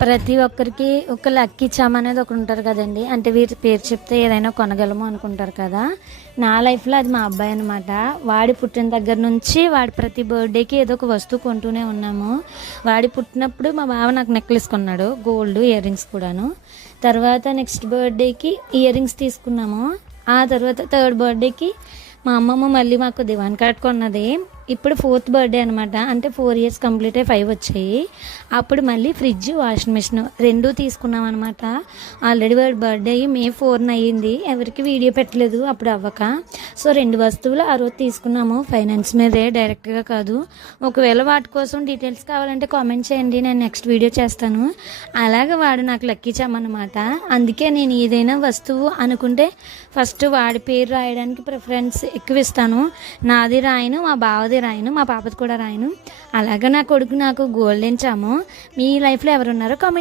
ప్రతి ఒక్కరికి ఒక లక్కీ చామ్ అనేది ఒకటి ఉంటారు కదండి. అంటే వీరి పేరు చెప్తే ఏదైనా కొనగలము అనుకుంటారు కదా. నా లైఫ్లో అది మా అబ్బాయి అనమాట. వాడి పుట్టిన దగ్గర నుంచి వాడి ప్రతి బర్త్డేకి ఏదో ఒక వస్తువు కొంటూనే ఉన్నాము. వాడి పుట్టినప్పుడు మా బావ నాకు నెక్లెస్ కొన్నాడు, గోల్డ్ ఇయర్ రింగ్స్ కూడాను. తర్వాత నెక్స్ట్ బర్త్డేకి ఇయర్ రింగ్స్ తీసుకున్నాము. ఆ తర్వాత థర్డ్ బర్త్డేకి మా అమ్మమ్మ మళ్ళీ మాకు దివాన్ కాట్ కొన్నది. ఇప్పుడు ఫోర్త్ బర్త్డే అనమాట. అంటే 4 years కంప్లీట్ అయ్యి 5 వచ్చాయి. అప్పుడు మళ్ళీ ఫ్రిడ్జ్, వాషింగ్ మిషన్ రెండూ తీసుకున్నాం అనమాట. ఆల్రెడీ వాడి బర్త్డే మే 4న అయ్యింది. ఎవరికి వీడియో పెట్టలేదు అప్పుడు అవ్వక. సో 2 వస్తువులు ఆ రోజు తీసుకున్నాము. ఫైనాన్స్ మీదే, డైరెక్ట్గా కాదు. ఒకవేళ వాటి కోసం డీటెయిల్స్ కావాలంటే కామెంట్ చేయండి, నేను నెక్స్ట్ వీడియో చేస్తాను. అలాగే వాడు నాకు లక్కీ చామ్ అనమాట. అందుకే నేను ఏదైనా వస్తువు అనుకుంటే ఫస్ట్ వాడి పేరు రాయడానికి ప్రిఫరెన్స్ ఎక్కువ ఇస్తాను. నాది రాయను, మా బావది రాయను, మా పాపది కూడా రాయను. అలాగే నా కొడుకు నాకు గోల్డెన్ చాము. మీ లైఫ్లో ఎవరున్నారో కామెంట్